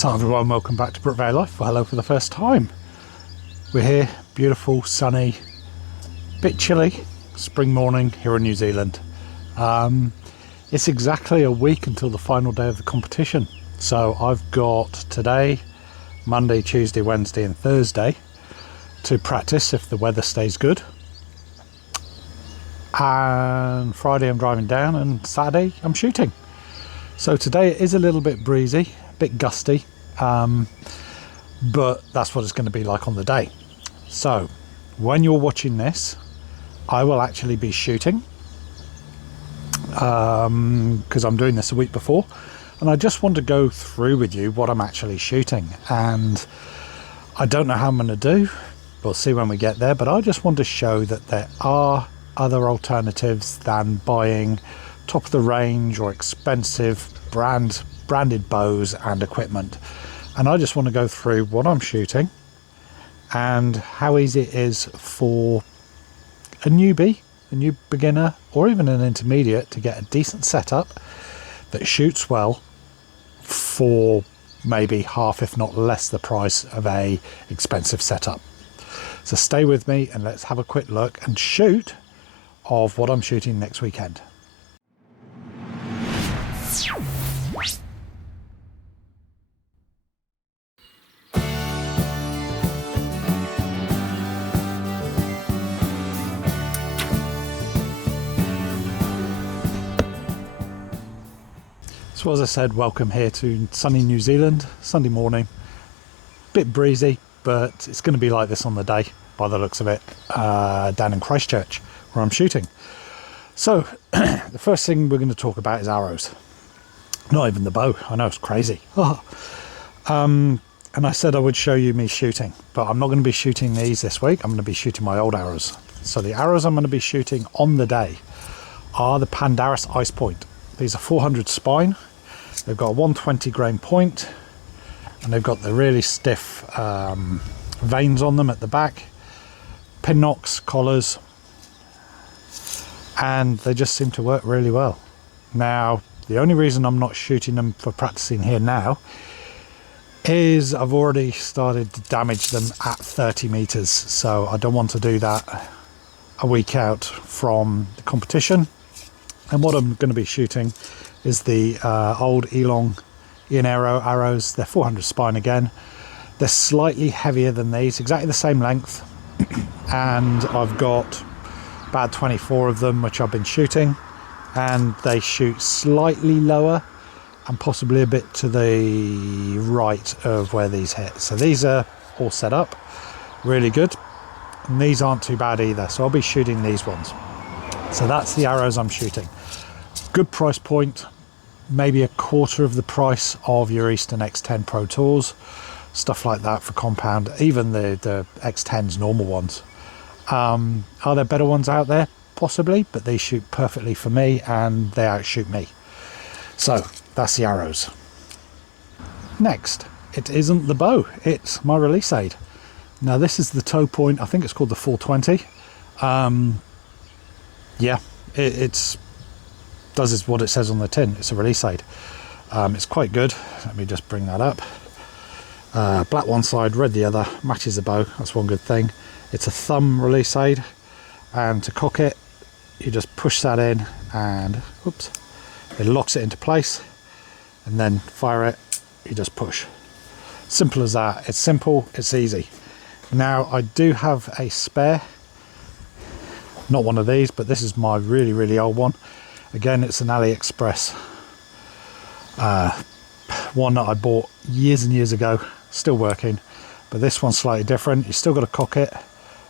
So everyone, welcome back to Brookvale Life. Well, hello for the first time. We're here, beautiful, sunny, bit chilly, spring morning here in New Zealand. It's exactly a week until the final day of the competition. So I've got today, Monday, Tuesday, Wednesday and Thursday to practice if the weather stays good. And Friday I'm driving down and Saturday I'm shooting. So today it is a little bit breezy, a bit gusty, but that's what it's going to be like on the day. So when you're watching this, I will actually be shooting because I'm doing this a week before, and I just want to go through with you what I'm actually shooting. And I don't know how I'm going to do, we'll see when we get there, but I just want to show that there are other alternatives than buying top of the range or expensive branded bows and equipment. And I just want to go through what I'm shooting and how easy it is for a newbie, a new beginner, or even an intermediate to get a decent setup that shoots well for maybe half, if not less, the price of a expensive setup. So stay with me and let's have a quick look and shoot of what I'm shooting next weekend. So as I said, welcome here to sunny New Zealand, Sunday morning, bit breezy, but it's going to be like this on the day by the looks of it, down in Christchurch where I'm shooting. So the first thing we're going to talk about is arrows, not even the bow. I know, it's crazy. And I said I would show you me shooting, but I'm not going to be shooting these this week. I'm going to be shooting my old arrows. So the arrows I'm going to be shooting on the day are the Pandaris Ice Point. These are 400 spine. They've got a 120 grain point, and they've got the really stiff veins on them at the back, pin nocks, collars, and they just seem to work really well. Now, the only reason I'm not shooting them for practicing here now is I've already started to damage them at 30 meters, so I don't want to do that a week out from the competition. And what I'm going to be shooting is the old Elong Ian Aero arrows. They're 400 spine again. They're slightly heavier than these, exactly the same length, and I've got about 24 of them which I've been shooting, and they shoot slightly lower and possibly a bit to the right of where these hit. So these are all set up really good, and these aren't too bad either, so I'll be shooting these ones. So that's the arrows I'm shooting. Good price point, maybe a quarter of the price of your Eastern X10 Pro Tours, stuff like that for compound, even the X10's normal ones. Are there better ones out there? Possibly, but they shoot perfectly for me and they outshoot me. So that's the arrows. Next, it isn't the bow, it's my release aid. Now this is the toe point, I think it's called the 420. Yeah, it's does what it says on the tin. It's a release aid. It's quite good. Let me just bring that up. Black one side, red the other, matches the bow. That's one good thing. It's a thumb release aid, and to cock it, you just push that in, and oops, it locks it into place, and then fire it. You just push. Simple as that. It's simple. It's easy. Now I do have a spare. Not one of these, but this is my really old one. Again, it's an AliExpress one that I bought years and years ago, still working, but this one's slightly different. You still got to cock it,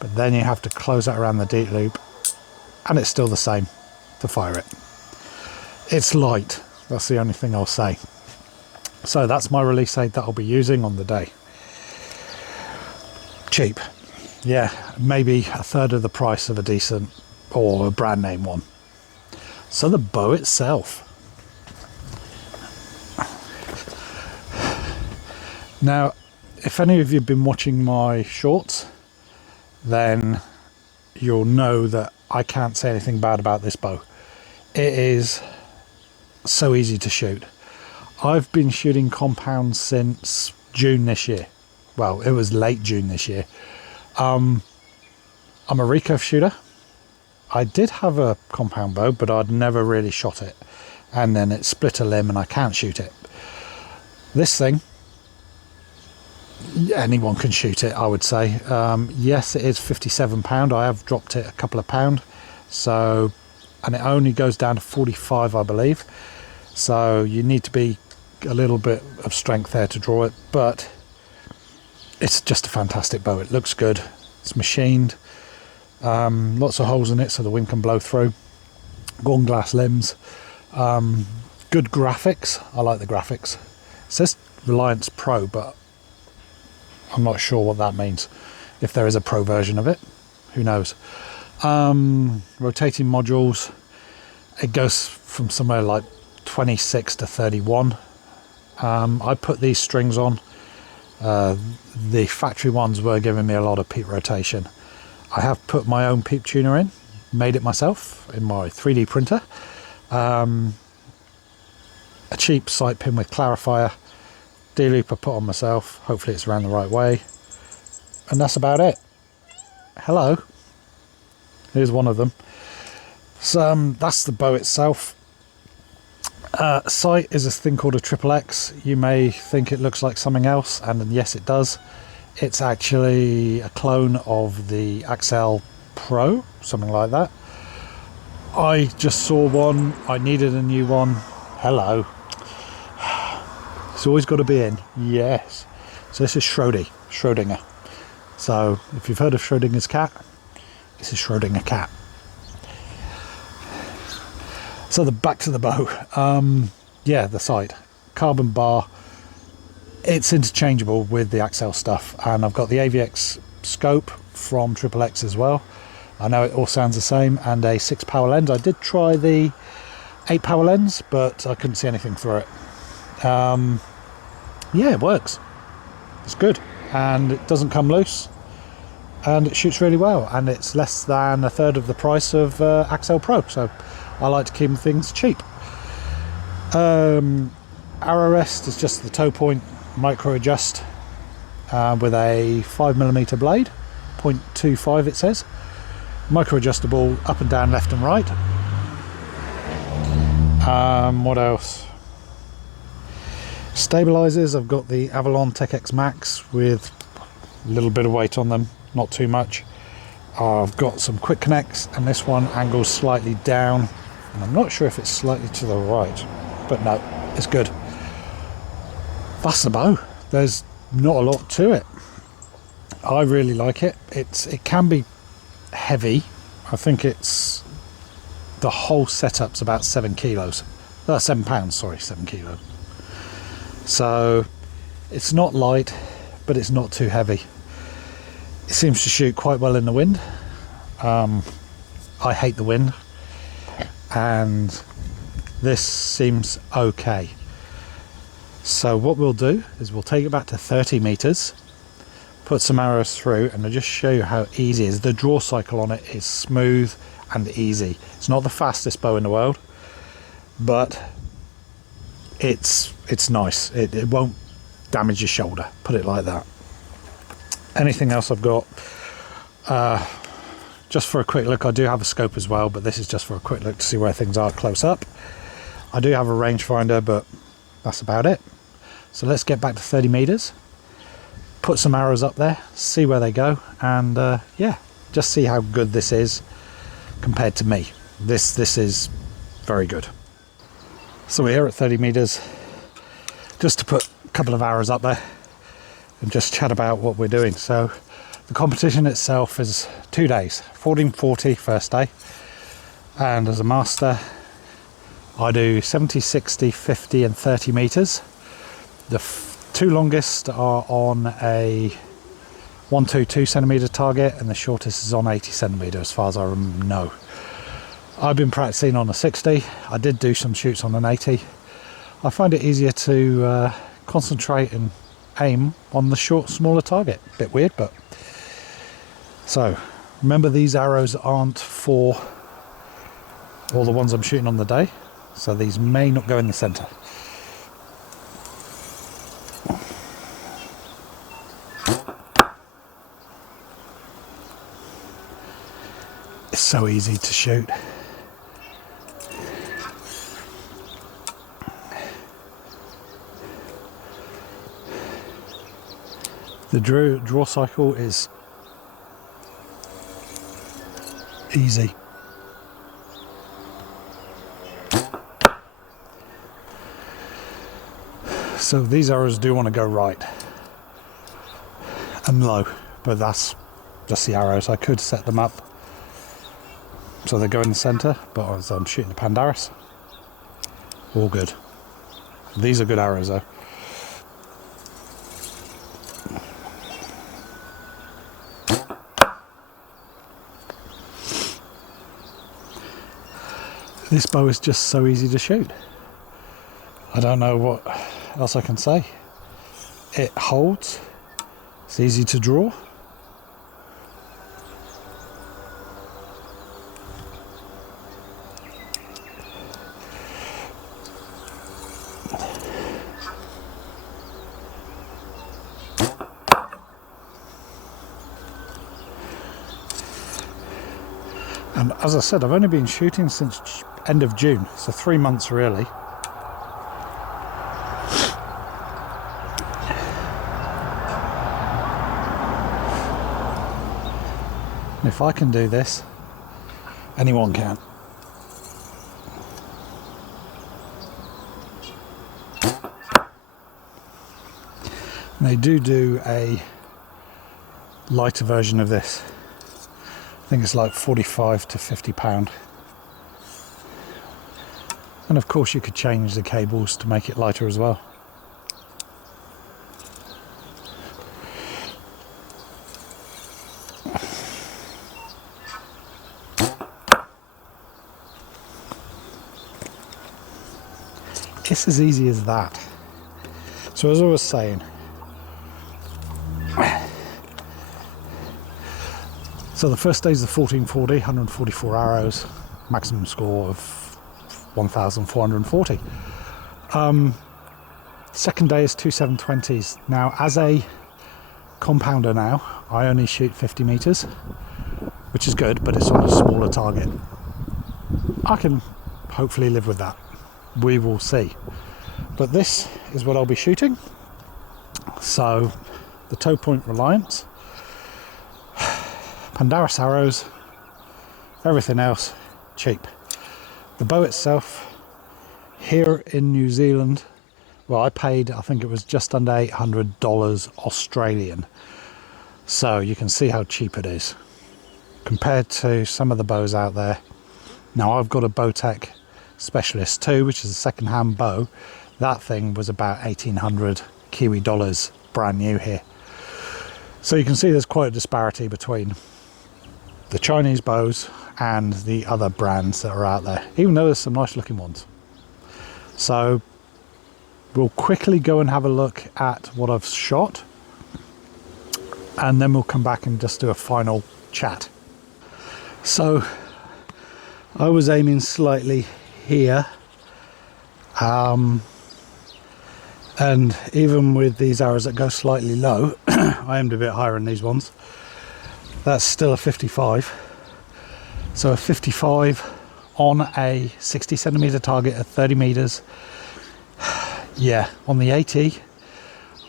but then you have to close that around the deep loop, and it's still the same to fire it. It's light, that's the only thing I'll say. So that's my release aid that I'll be using on the day. Cheap. Yeah, maybe a third of the price of a decent or a brand name one. So the bow itself. Now, if any of you have been watching my shorts, then you'll know that I can't say anything bad about this bow. It is so easy to shoot. I've been shooting compound since June this year. Well, it was late June this year. I'm a recurve shooter. I did have a compound bow, but I'd never really shot it. And then it split a limb and I can't shoot it. This thing, anyone can shoot it, I would say. Yes, it is £57. I have dropped it a couple of pound. So, and it only goes down to 45, I believe. So you need to be a little bit of strength there to draw it, but it's just a fantastic bow. It looks good. It's machined. Lots of holes in it so the wind can blow through. Gone glass limbs. Good graphics. I like the graphics. It says Reliance Pro, but I'm not sure what that means. If there is a pro version of it, who knows. Rotating modules. It goes from somewhere like 26 to 31. I put these strings on. The factory ones were giving me a lot of peep rotation. I have put my own peep tuner in, made it myself in my 3D printer. A cheap sight pin with clarifier. D-loop I put on myself. Hopefully it's around the right way. And that's about it. Hello. Here's one of them. So that's the bow itself. Sight is a thing called a XXX. You may think it looks like something else, and yes it does. It's actually a clone of the Accel Pro, something like that. I just saw one, I needed a new one. Hello. It's always got to be in. Yes. So this is Schrodinger. So if you've heard of Schrodinger's cat, this is Schrodinger cat. So back to the bow. Yeah, the sight. Carbon bar. It's interchangeable with the Accel stuff, and I've got the AVX scope from XXX as well. I know it all sounds the same, and a 6 power lens. I did try the 8 power lens, but I couldn't see anything through it. Yeah, it works. It's good, and it doesn't come loose, and it shoots really well, and it's less than a third of the price of Accel Pro, so I like to keep things cheap. Arrow rest is just the toe point micro adjust with a 5mm blade, 0.25 it says. Micro adjustable up and down, left and right. What else? Stabilisers, I've got the Avalon Tech X Max with a little bit of weight on them, not too much. I've got some quick connects, and this one angles slightly down, and I'm not sure if it's slightly to the right, but no, it's good. That's the bow. There's not a lot to it. I really like it. It can be heavy. I think it's the whole setup's about 7 kilos. 7 pounds, sorry, 7 kilos. So it's not light, but it's not too heavy. It seems to shoot quite well in the wind. I hate the wind, and this seems okay. So what we'll do is we'll take it back to 30 meters, put some arrows through, and I'll just show you how easy it is. The draw cycle on it is smooth and easy. It's not the fastest bow in the world, but it's nice. It won't damage your shoulder, put it like that. Anything else I've got? Just for a quick look, I do have a scope as well, but this is just for a quick look to see where things are close up. I do have a rangefinder, but that's about it. So let's get back to 30 meters, put some arrows up there, see where they go, and yeah, just see how good this is compared to me. This is very good. So we're here at 30 meters, just to put a couple of arrows up there and just chat about what we're doing. So the competition itself is 2 days, 1440 first day, and as a master I do 70, 60, 50 and 30 meters. The two longest are on a 122 centimeter target, and the shortest is on 80 centimeter as far as I know. I've been practicing on a 60. I did do some shoots on an 80. I find it easier to concentrate and aim on the short, smaller target. Bit weird, but so remember, these arrows aren't for all the ones I'm shooting on the day, so these may not go in the center. It's so easy to shoot. The draw cycle is easy. So these arrows do want to go right and low, but that's just the arrows. I could set them up so they go in the centre, but as I'm shooting the Pandaris, all good. These are good arrows though. This bow is just so easy to shoot. I don't know what else I can say. It holds, it's easy to draw. And as I said, I've only been shooting since end of June, so 3 months really. And if I can do this, anyone can. And they do a lighter version of this. I think it's like 45 to 50 pound. And of course you could change the cables to make it lighter as well. It's as easy as that. So as I was saying, so the first day is the 1440, 144 arrows, maximum score of 1,440. Second day is 2 720s. Now, as a compounder now, I only shoot 50 meters, which is good, but it's on a smaller target. I can hopefully live with that. We will see. But this is what I'll be shooting. So, the toe point Reliance, Pandaris arrows, everything else cheap. The bow itself, here in New Zealand, well, I paid, I think it was just under $800 Australian. So you can see how cheap it is compared to some of the bows out there. Now I've got a Bowtech Specialist 2, which is a second-hand bow. That thing was about 1,800 Kiwi dollars, brand new here. So you can see there's quite a disparity between the Chinese bows and the other brands that are out there, even though there's some nice looking ones. So we'll quickly go and have a look at what I've shot, and then we'll come back and just do a final chat. So I was aiming slightly here, and even with these arrows that go slightly low, I aimed a bit higher in these ones. That's still a 55. So a 55 on a 60 centimeter target at 30 meters. Yeah, on the 80,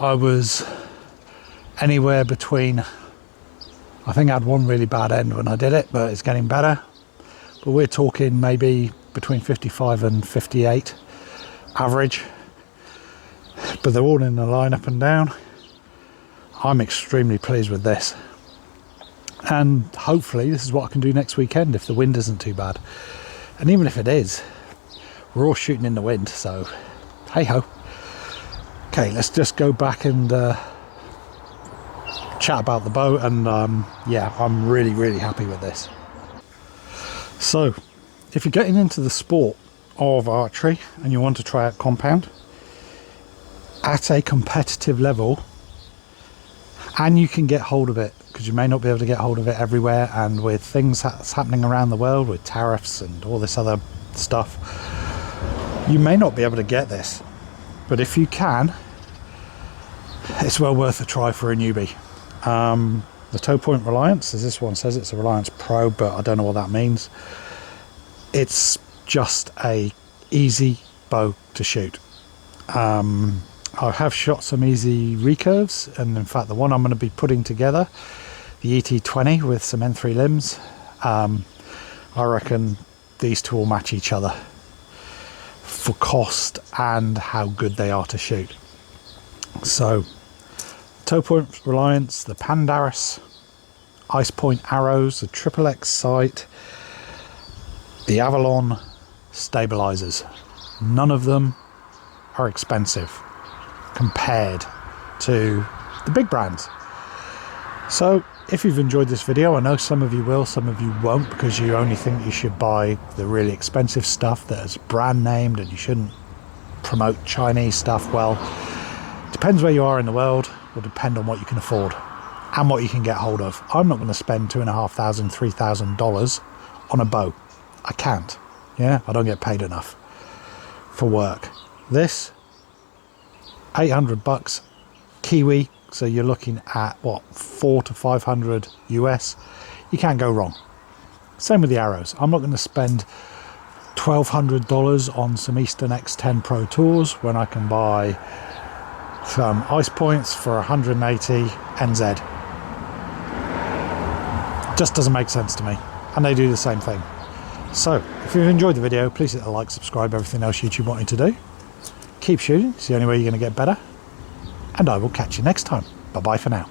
I was anywhere between, I think I had one really bad end when I did it, but it's getting better. But we're talking maybe between 55 and 58 average. But they're all in the line up and down. I'm extremely pleased with this. And hopefully this is what I can do next weekend if the wind isn't too bad. And even if it is, we're all shooting in the wind, so hey ho. Okay, let's just go back and chat about the bow, and yeah, I'm really happy with this. So if you're getting into the sport of archery and you want to try out compound at a competitive level, and you can get hold of it, because you may not be able to get hold of it everywhere, and with things that's happening around the world with tariffs and all this other stuff, you may not be able to get this. But if you can, it's well worth a try for a newbie. the toe point Reliance, as this one says, it's a Reliance Pro, but I don't know what that means. It's just a easy bow to shoot. I have shot some easy recurves, and in fact the one I'm going to be putting together, the ET20 with some N3 limbs, I reckon these two will match each other for cost and how good they are to shoot. So toe point Reliance, the Pandaris ice point arrows, the XXX sight, the Avalon stabilisers. None of them are expensive compared to the big brands. So if you've enjoyed this video, I know some of you will, some of you won't, because you only think you should buy the really expensive stuff that is brand named and you shouldn't promote Chinese stuff. Well, depends where you are in the world, will depend on what you can afford and what you can get hold of. I'm not going to spend $2,500, $3,000 on a bow. I can't. Yeah, I don't get paid enough for work. This, 800 bucks Kiwi, so you're looking at what, 400 to 500 US. You can't go wrong. Same with the arrows. I'm not going to spend $1,200 on some Eastern X10 Pro Tours when I can buy some ice points for 180 NZ. Just doesn't make sense to me, and they do the same thing. So if you've enjoyed the video, please hit the like, subscribe, everything else YouTube want you to do. Keep shooting, it's the only way you're going to get better, and I will catch you next time. Bye bye for now.